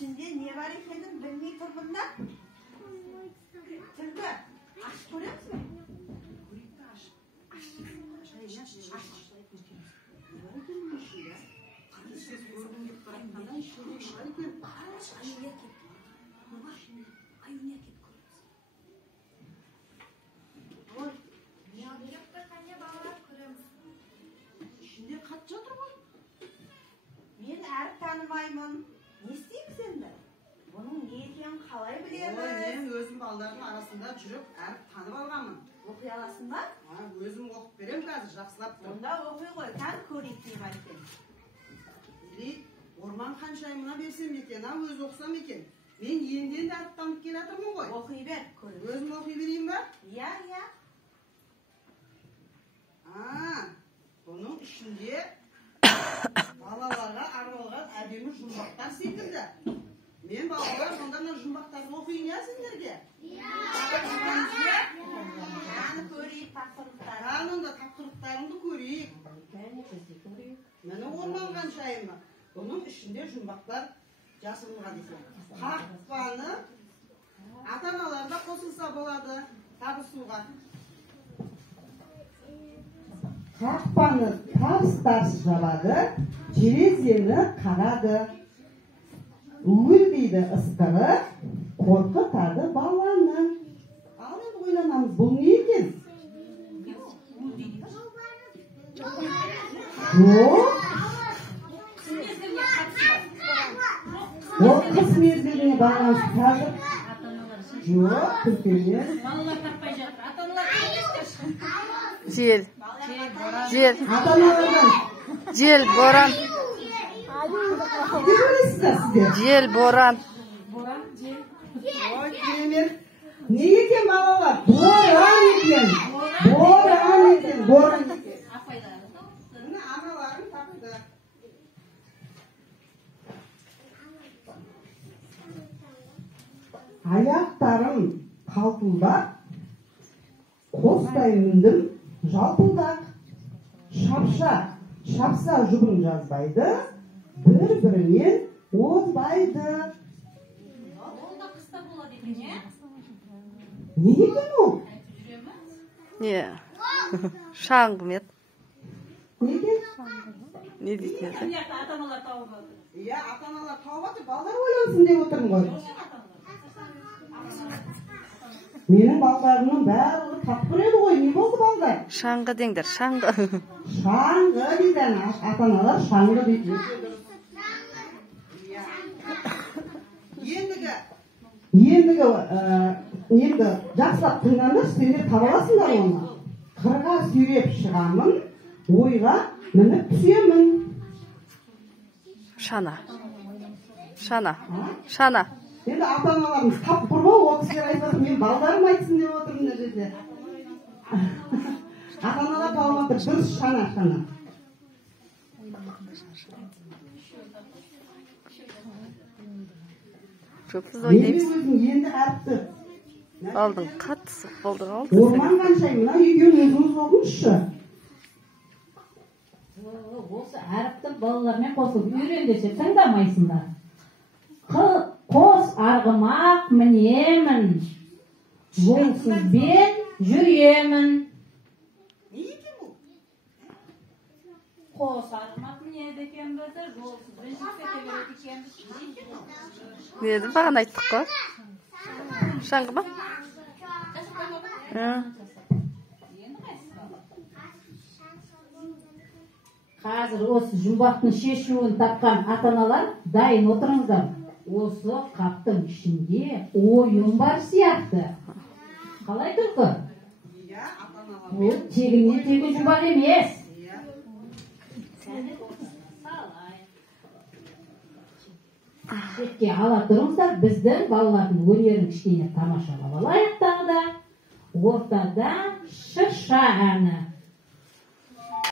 İçinde ne var ekенін bilmей тұрмын да. Түлкі, ашып көреміз бе? Көректі ашып. Сіз көргім кеп қарайтқанда ішінде шығар екен. Аюния кеп. Аюния кеп көреміз. Ой, не алып қане балалар көреміз. Ішінде хат жатыр ғой. Мен әріп танымаймын. Не істейміз енді? Бұның не екенін қалай білеміз? Ой, мен өзім балалардың арасында жүріп әріп танып алғанмын. Оқи аласың ба? Өзім оқып берем қазір, жақсылап тұр. Онда оқи ғой, тән көрейік не бар екен. Или орман қаншайымына берсем екен, өзі оқысам екен. Мен енді әріп танып келе жатырмын ғой. Оқи бер, көрейік. Өзім оқи берейін ба? Иә. Бұның ішінде балаларға арналған әдемі жұмбақтар секілді. Мен балалар сонда жұмбақтарды оқиын я сендерге? Қаны көрейік тапқырлықтарын. Онда тапқырлықтарыңды көрейік. Мені орман қаншайымы. Бұның ішінде жұмбақтар жасырылған екен. Қақпаны ата-аналарда қосылса болады табысуға. Қақпаны табыс-табыс жабады, терезені қарады. Уілдейді ысқырып, қорқытады баланы. Ал енді ойланамыз, бұл не екен? Жоқ. Ол қыс мезгіліне байланысты қазір. Жоқ, күркеме. Балалар таппай жатыр. Ата-аналар Жел. Жел, боран. Жел, боран. Ой, керемет. Не екен балалар? Боран екен. Міне аналарың тапты. Аяқтарым қалтылдап, қостай міндім жалпылдақ. Шапса жұбын жазбайды, бір-бірінен озбайды. Ол да қыста болады екен, не? Не екен ол? Не? Шаңғы мет. Не екен? Не дейтін еді? Ата-аналар тауып отыр. Иә, ата-аналар тауып отыр, балалар ойлансын деп отырмын ғой. Менің балдарымның барлығы тапқыр еді ғой, не болды балдар? Шаңғы деңдер, шаңғы. Шаңғы дейді, ата-аналар шаңғы дейді. Ендігі жақсылап тыңдаңдар, сендер таба аласыңдар оны. Қырға сүйреп шығамын, ойға мініп түсемін. Шана. Енді ата-аналарымыз тапқыр ғой, ол кісілер айтады, мен балдарым айтсын деп отырмын мына жерде. Ата-аналар тауып отыр, дұрыс шана. Көпіз ойнаймыз. Енді әріпті. Алдың қатысы, болдың алды. Орман қаншайымына үйген өзіңіз болыңызшы. Осы әріптің балалармен қосылып үйрен десе тыңдамайсыңдар. Қос арғымақ мінемін, жолсызбен жүремін. Не екен бұл? Қос арғымақ мінеді екен бізді, жолсызбен жүріп кете береді екен. Не еді, бағана айттық қой. Шаңғы ма? Қазір осы жұмбақтың шешуін тапқан ата-аналар дайын отырыңыздар. Осы қаптың ішінде ойын бар сияқты. Қалай түлкі? Иә, ата-аналар. Ол тегіннен тегін жұмбақ емес. Бетке ала тұрыңыздар, біздің балалардың өнерін кішкене тамашалап алайық тағы да. Ортада шырша әні.